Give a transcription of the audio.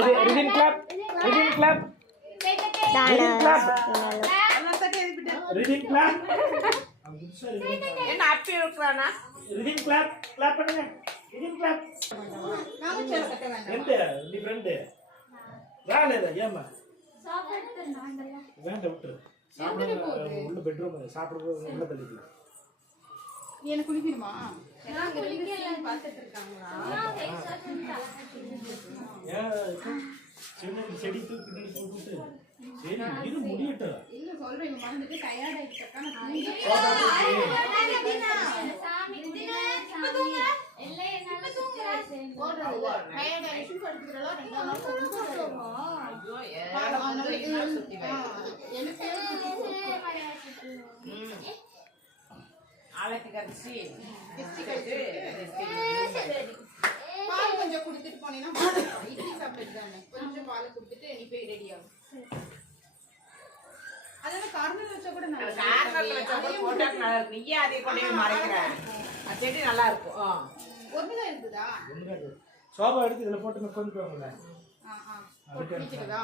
ரிதின் clap ரிதின் clap ரிதின் clap ரிதின் clap என்ன happy இருக்குறானா ரிதின் clap clap பண்ணுங்க ரிதின் clap நான் சேல கட்ட வேண்டாம் எந்த நீ ஃப்ரெண்ட் ராலேடா ஏமா சாப்பிட்டு நாங்கல வேண்டாம் விட்டு சாப்பிட உள்ள பெட்ரூம் சாப்பிடுறது உள்ள தள்ளிக்கலாம் நீ என்ன குளிக்கணுமா நான் குளிக்கலாம் பார்த்துட்டு இருக்காங்களா நான் வெயிட் சின்ன செடி தூக்கிட்டு போட்டு சரி இது முடியட்ட இல்ல சொல்றேன் மறந்துட்டு டயர்ட் ஆயிட்டக்கா நான் சாமி குடிங்க சாமி எல்ல என்னால ஓடுறது டயர்ட் ஆயிட்டு படுத்துறல ரெண்டு நாள் போறோமா ஐயோ ஏன் சுத்தி வை எனக்கு ஆளைக்கு கடிச்சி கிஸ்டி கடிச்சு பால் கொஞ்சம் குடிச்சிட்டு போனீனா இட்லி சாப்பிட்டு தானே கொஞ்சம் பால் குடிச்சிட்டு நீ போய் ரெடி ஆகும் அதெல்லாம் கார்னர்ல வச்சா கூட நல்லா கார்னர்ல வச்சா கூட போட்டா நல்லா இருக்கு நீயே அதே கொண்டே மறைக்கற அந்த செடி நல்லா இருக்கும் ஒண்ணுதான் இருக்குதா சோபா எடுத்து இதுல போட்டு கொண்டு போவாங்க குடிக்கிறதா